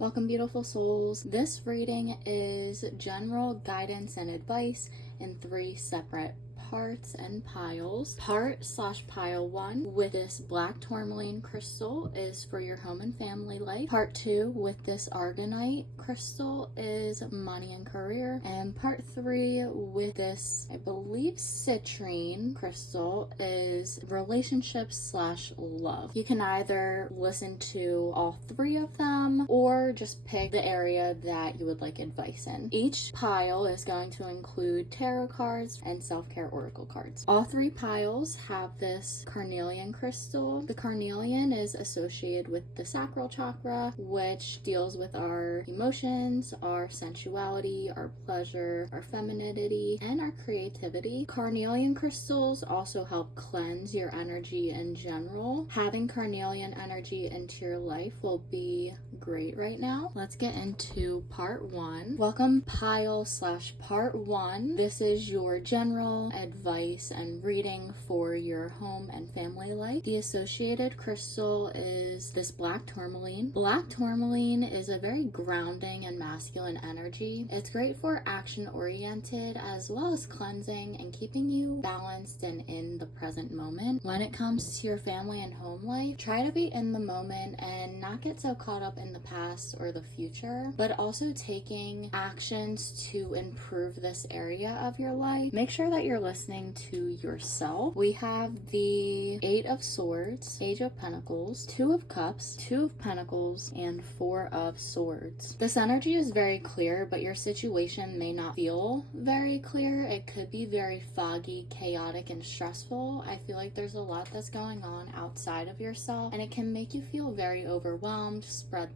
Welcome, beautiful souls. This reading is general guidance and advice in 3 separate parts and piles. Part/pile 1 with this black tourmaline crystal is for your home and family life. Part 2 with this argonite crystal is money and career. And part 3 with this, I believe, citrine crystal is relationships/love. You can either listen to all 3 of them or just pick the area that you would like advice in. Each pile is going to include tarot cards and self-care oracle cards. All 3 piles have this carnelian crystal. The carnelian is associated with the sacral chakra, which deals with our emotions, our sensuality, our pleasure, our femininity, and our creativity. Carnelian crystals also help cleanse your energy in general. Having carnelian energy into your life will be great right now. Let's get into part 1. Welcome, pile/part 1. This is your general advice and reading for your home and family life. The associated crystal is this black tourmaline. Black tourmaline is a very grounding and masculine energy. It's great for action-oriented as well as cleansing and keeping you balanced and in the present moment. When it comes to your family and home life, try to be in the moment and not get so caught up in the past or the future, but also taking actions to improve this area of your life. Make sure that you're listening to yourself. We have the 8 of Swords, Age of Pentacles, 2 of Cups, 2 of Pentacles, and 4 of Swords. This energy is very clear, but your situation may not feel very clear. It could be very foggy, chaotic, and stressful. I feel like there's a lot that's going on outside of yourself, and it can make you feel very overwhelmed, spread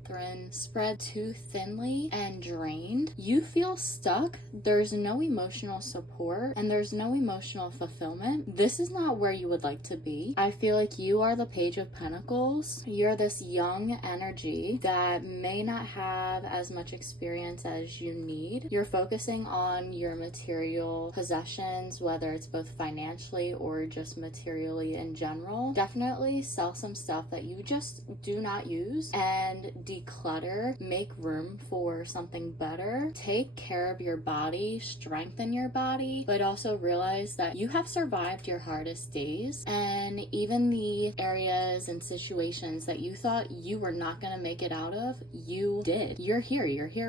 too thinly, and drained. You feel stuck. There's no emotional support, and there's no emotional fulfillment. This is not where you would like to be. I feel like you are the Page of Pentacles. You're this young energy that may not have as much experience as you need. You're focusing on your material possessions, whether it's both financially or just materially in general. Definitely sell some stuff that you just do not use and declutter. Make room for something better. Take care of your body, strengthen your body, but also realize that you have survived your hardest days, and even the areas and situations that you thought you were not going to make it out of, you did. You're here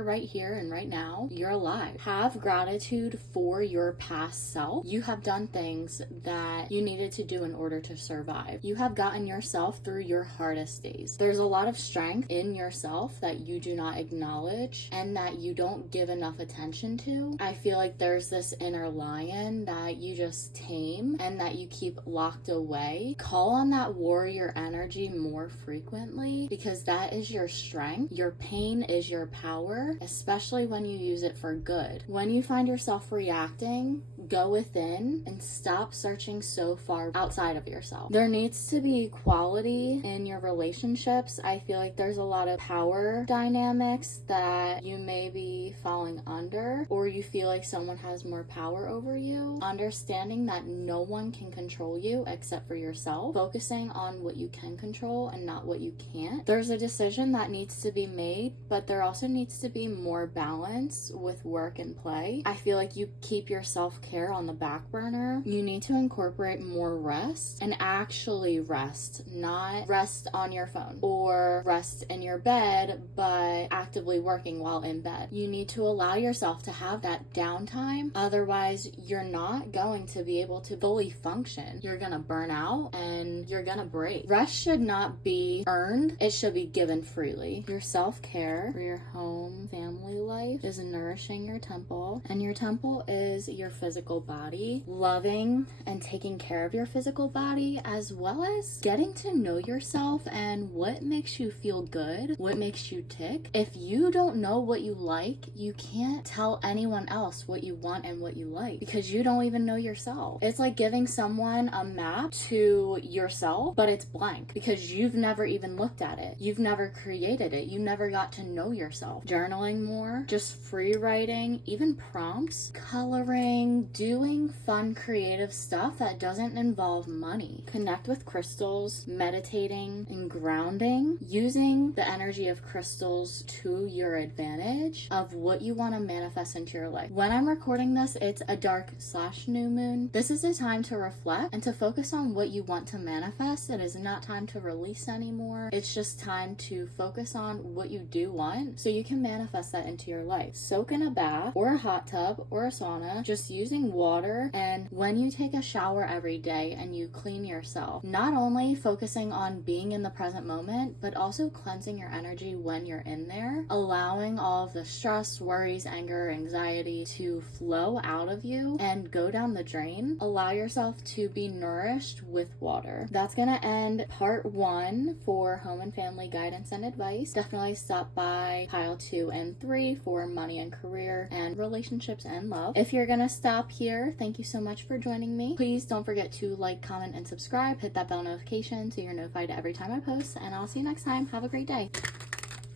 right here and right now. You're alive. Have gratitude for your past self. You have done things that you needed to do in order to survive. You have gotten yourself through your hardest days. There's a lot of strength in yourself that you do not acknowledge and that you don't give enough attention to. I feel like there's this inner lion that you just tame and that you keep locked away. Call on that warrior energy more frequently, because that is your strength. Your pain is your power, especially when you use it for good. When you find yourself reacting, go within and stop searching so far outside of yourself. There needs to be equality in your relationships. I feel like there's a lot of power dynamics that you may be falling under, or you feel like someone has more power over you. Understanding that no one can control you except for yourself. Focusing on what you can control and not what you can't. There's a decision that needs to be made, but there also needs to be more balance with work and play. I feel like you keep your self-care on the back burner. You need to incorporate more rest and actually rest, not rest on your phone or rest in your bed, but actively working while in bed. You need to allow yourself to have that downtime. Otherwise, you're not going to be able to fully function. You're gonna burn out and you're gonna break. Rest should not be earned. It should be given freely. Your self-care for your home, family life is nourishing your temple, and your temple is your physical body. Loving and taking care of your physical body, as well as getting to know yourself and what makes you feel good, what makes you tick. If you don't know what you like, you can't tell anyone else what you want and what you like, because you don't even know yourself. It's like giving someone a map to yourself, but it's blank because you've never even looked at it. You've never created it. You never got to know yourself. Journaling more, just free writing, even prompts, coloring, doing fun, creative stuff that doesn't involve money. Connect with crystals, meditating, and grounding, using the energy of crystals to your advantage of what you want to manifest into your life. When I'm recording this, it's a dark/new moon. This is a time to reflect and to focus on what you want to manifest. It is not time to release anymore. It's just time to focus on what you do want so you can manifest that into your life. Soak in a bath or a hot tub or a sauna, just using water. And when you take a shower every day and you clean yourself, not only focusing on being in the present moment, but also cleansing your energy when you're in there, allowing all of the stress, worries, anger, anxiety to flow out of you and go down the drain. Allow yourself to be nourished with water. That's gonna end part 1 for home and family guidance and advice. Definitely stop by pile 2 and 3 for money and career and relationships and love. If you're gonna stop here, thank you so much for joining me. Please don't forget to like, comment, and subscribe. Hit that bell notification so you're notified every time I post, and I'll see you next time. Have a great day.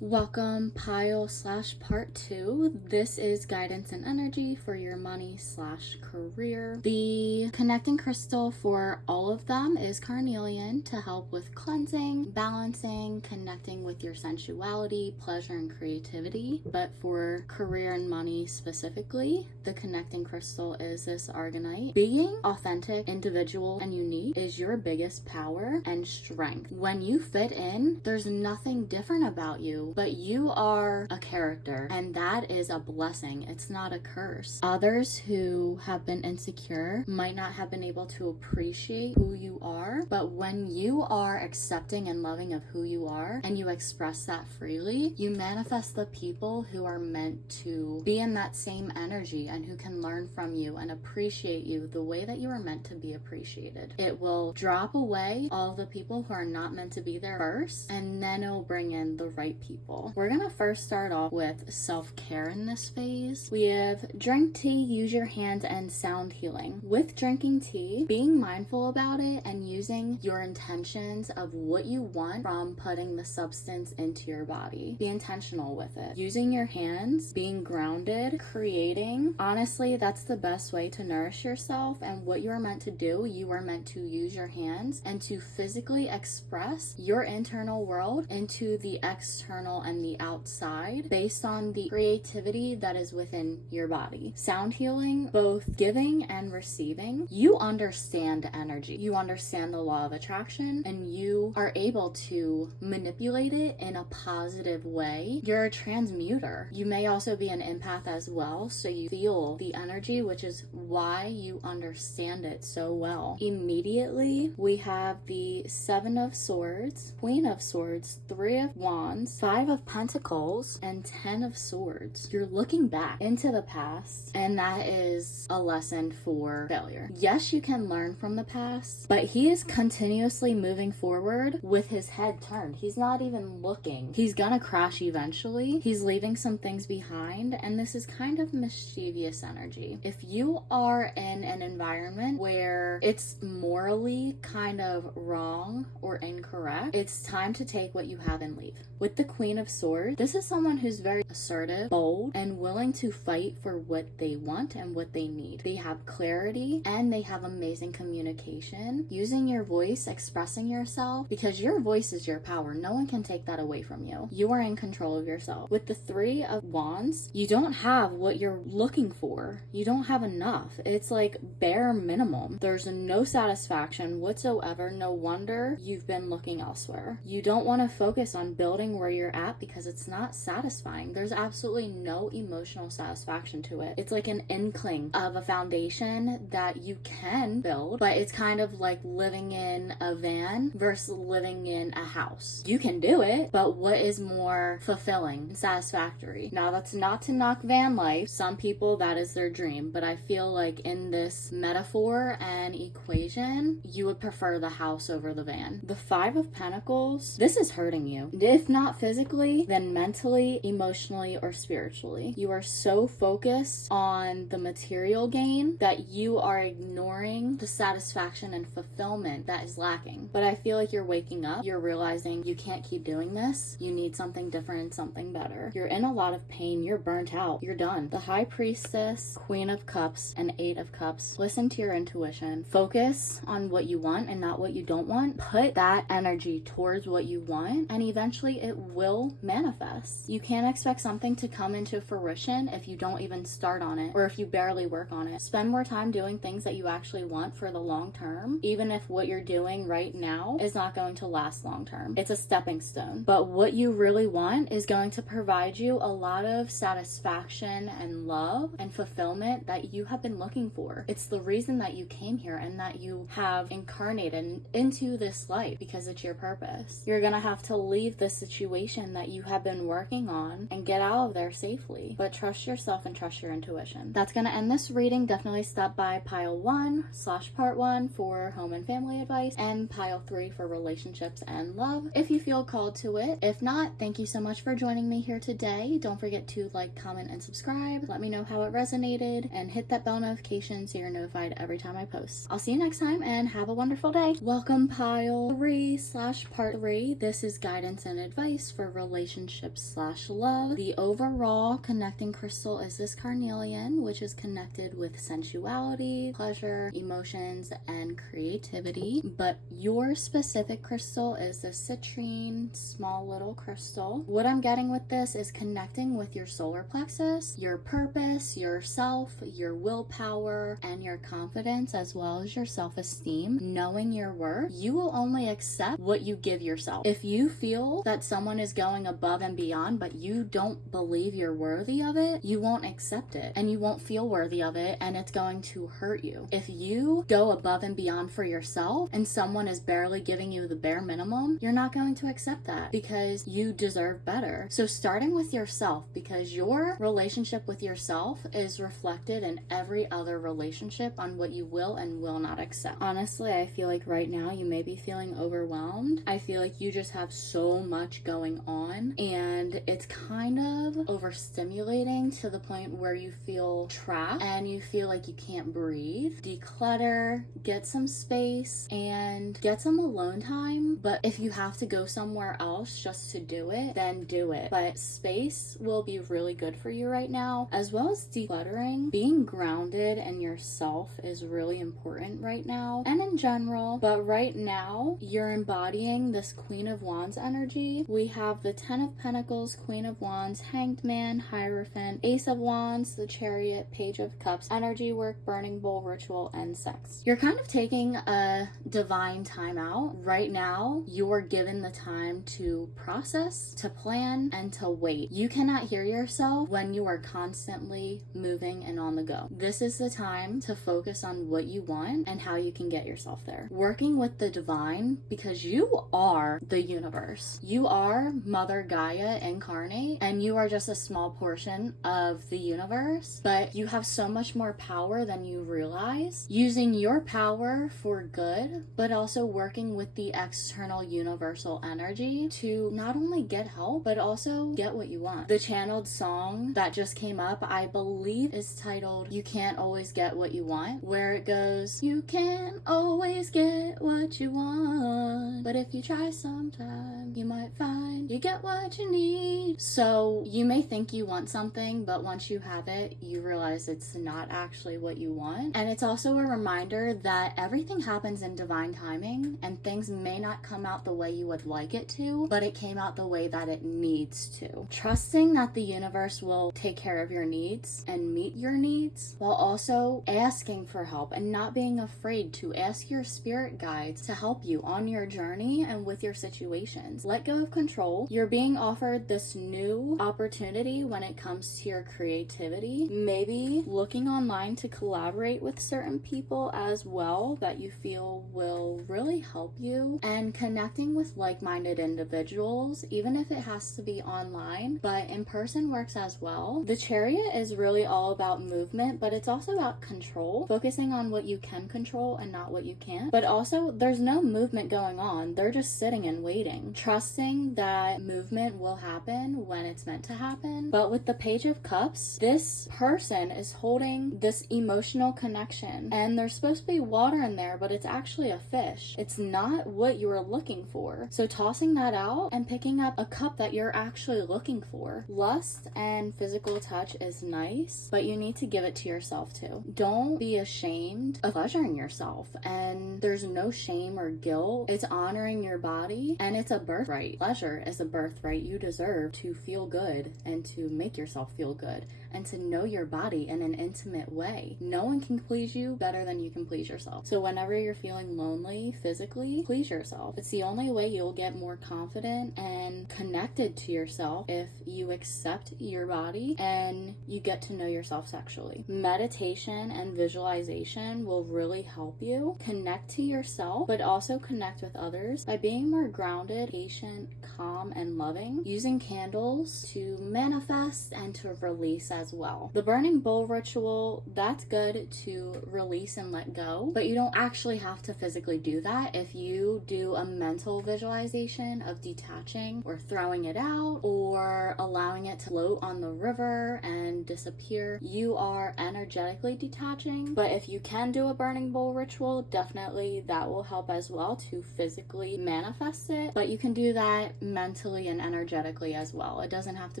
Welcome pile/part 2. This is guidance and energy for your money/career. The connecting crystal for all of them is carnelian to help with cleansing, balancing, connecting with your sensuality, pleasure, and creativity. But for career and money specifically, the connecting crystal is this argonite. Being authentic, individual, and unique is your biggest power and strength. When you fit in, there's nothing different about you, but you are a character, and that is a blessing. It's not a curse. Others who have been insecure might not have been able to appreciate who you are, but when you are accepting and loving of who you are and you express that freely, you manifest the people who are meant to be in that same energy and who can learn from you and appreciate you the way that you are meant to be appreciated. It will drop away all the people who are not meant to be there first, and then it will bring in the right people. We're gonna first start off with self-care in this phase. We have drink tea, use your hands, and sound healing. With drinking tea, being mindful about it and using your intentions of what you want from putting the substance into your body. Be intentional with it. Using your hands, being grounded, creating. Honestly, that's the best way to nourish yourself, and what you are meant to do, you are meant to use your hands and to physically express your internal world into the external and the outside based on the creativity that is within your body. Sound healing, both giving and receiving. You understand energy. You understand the law of attraction, and you are able to manipulate it in a positive way. You're a transmuter. You may also be an empath as well, so you feel the energy, which is why you understand it so well. Immediately, we have the 7 of Swords, Queen of Swords, 3 of Wands, 5 of Pentacles, and 10 of Swords. You're looking back into the past, and that is a lesson for failure. Yes, you can learn from the past, but he is continuously moving forward with his head turned. He's not even looking. He's gonna crash eventually. He's leaving some things behind, and this is kind of mischievous energy. If you are in an environment where it's morally kind of wrong or incorrect, it's time to take what you have and leave. With the Queen of Swords, this is someone who's very assertive, bold, and willing to fight for what they want and what they need. They have clarity and they have amazing communication. Using your voice, expressing yourself, because your voice is your power. No one can take that away from you. You are in control of yourself. With the 3 of Wands, you don't have what you're looking for. You don't have enough. It's like bare minimum. There's no satisfaction whatsoever. No wonder you've been looking elsewhere. You don't want to focus on building where you're at because it's not satisfying. There's absolutely no emotional satisfaction to it. It's like an inkling of a foundation that you can build, but it's kind of like living in a van versus living in a house. You can do it, but what is more fulfilling and satisfactory? Now, that's not to knock van life. Some people, that is their dream, but I feel like in this metaphor and equation, you would prefer the house over the van. The 5 of Pentacles, this is hurting you. If not physically, physically, than mentally, emotionally, or spiritually. You are so focused on the material gain that you are ignoring the satisfaction and fulfillment that is lacking. But I feel like you're waking up, you're realizing you can't keep doing this, you need something different, something better. You're in a lot of pain, you're burnt out, you're done. The High Priestess, Queen of Cups, and Eight of Cups. Listen to your intuition. Focus on what you want and not what you don't want. Put that energy towards what you want, and eventually it will manifest. You can't expect something to come into fruition if you don't even start on it, or if you barely work on it. Spend more time doing things that you actually want for the long term, even if what you're doing right now is not going to last long term. It's a stepping stone. But what you really want is going to provide you a lot of satisfaction and love and fulfillment that you have been looking for. It's the reason that you came here and that you have incarnated into this life, because it's your purpose. You're gonna have to leave the situation that you have been working on and get out of there safely. But trust yourself and trust your intuition. That's gonna end this reading. Definitely stop by pile 1/part 1 for home and family advice, and pile 3 for relationships and love, if you feel called to it. If not, thank you so much for joining me here today. Don't forget to like, comment, and subscribe. Let me know how it resonated, and hit that bell notification so you're notified every time I post. I'll see you next time, and have a wonderful day. Welcome pile 3/part 3. This is guidance and advice for relationships/love. The overall connecting crystal is this carnelian, which is connected with sensuality, pleasure, emotions, and creativity. But your specific crystal is the citrine, small little crystal. What I'm getting with this is connecting with your solar plexus, your purpose, yourself, your willpower, and your confidence, as well as your self-esteem. Knowing your worth, you will only accept what you give yourself. If you feel that someone is going above and beyond, but you don't believe you're worthy of it, you won't accept it, and you won't feel worthy of it, and it's going to hurt you. If you go above and beyond for yourself, and someone is barely giving you the bare minimum, you're not going to accept that, because you deserve better. So starting with yourself, because your relationship with yourself is reflected in every other relationship on what you will and will not accept. Honestly, I feel like right now you may be feeling overwhelmed. I feel like you just have so much going on, and it's kind of overstimulating to the point where you feel trapped and you feel like you can't breathe. Declutter, get some space, and get some alone time. But if you have to go somewhere else just to do it, then do it. But space will be really good for you right now, as well as decluttering. Being grounded in yourself is really important right now, and in general. But right now, you're embodying this Queen of Wands energy. We have the 10 of Pentacles, Queen of Wands, Hanged Man, Hierophant, Ace of Wands, the Chariot, Page of Cups, energy work, burning bowl, ritual, and sex. You're kind of taking a divine time out. Right now, you're given the time to process, to plan, and to wait. You cannot hear yourself when you are constantly moving and on the go. This is the time to focus on what you want and how you can get yourself there. Working with the divine, because you are the universe. You are Mother Gaia incarnate, and you are just a small portion of the universe, but you have so much more power than you realize. Using your power for good, but also working with the external universal energy to not only get help, but also get what you want. The channeled song that just came up, I believe, is titled "You Can't Always Get What You Want," where it goes, "You can't always get what you want, but if you try sometime, you might find you get what you need." So you may think you want something, but once you have it, you realize it's not actually what you want. And it's also a reminder that everything happens in divine timing, and things may not come out the way you would like it to, but it came out the way that it needs to. Trusting that the universe will take care of your needs and meet your needs, while also asking for help and not being afraid to ask your spirit guides to help you on your journey and with your situations. Let go of control. You're being offered this new opportunity when it comes to your creativity. Maybe looking online to collaborate with certain people as well that you feel will really help you, and connecting with like-minded individuals, even if it has to be online, but in person works as well. The Chariot is really all about movement, but it's also about control, focusing on what you can control and not what you can't. But also, there's no movement going on. They're just sitting and waiting, trusting that that movement will happen when it's meant to happen. But with the Page of Cups, this person is holding this emotional connection, and there's supposed to be water in there, but it's actually a fish. It's not what you were looking for. So tossing that out and picking up a cup that you're actually looking for. Lust and physical touch is nice, but you need to give it to yourself too. Don't be ashamed of pleasuring yourself, and there's no shame or guilt. It's honoring your body, and it's a birthright. Pleasure is a birthright. You deserve to feel good and to make yourself feel good and to know your body in an intimate way. No one can please you better than you can please yourself. So whenever you're feeling lonely physically, please yourself. It's the only way you'll get more confident and connected to yourself if you accept your body and you get to know yourself sexually. Meditation and visualization will really help you connect to yourself, but also connect with others by being more grounded, patient, calm, and loving, using candles to manifest and to release as well. The burning bowl ritual, that's good to release and let go, but you don't actually have to physically do that. If you do a mental visualization of detaching or throwing it out or allowing it to float on the river and disappear, you are energetically detaching. But if you can do a burning bowl ritual, definitely that will help as well to physically manifest it, but you can do that mentally and energetically as well. It doesn't have to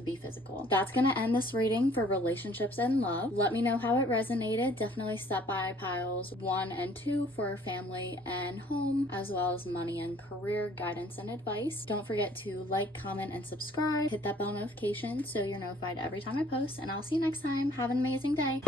be physical. That's gonna end this reading for relationships and love. Let me know how it resonated. Definitely step by piles 1 and 2 for family and home, as well as money and career guidance and advice. Don't forget to like, comment, and subscribe. Hit that bell notification so you're notified every time I post, and I'll see you next time. Have an amazing day.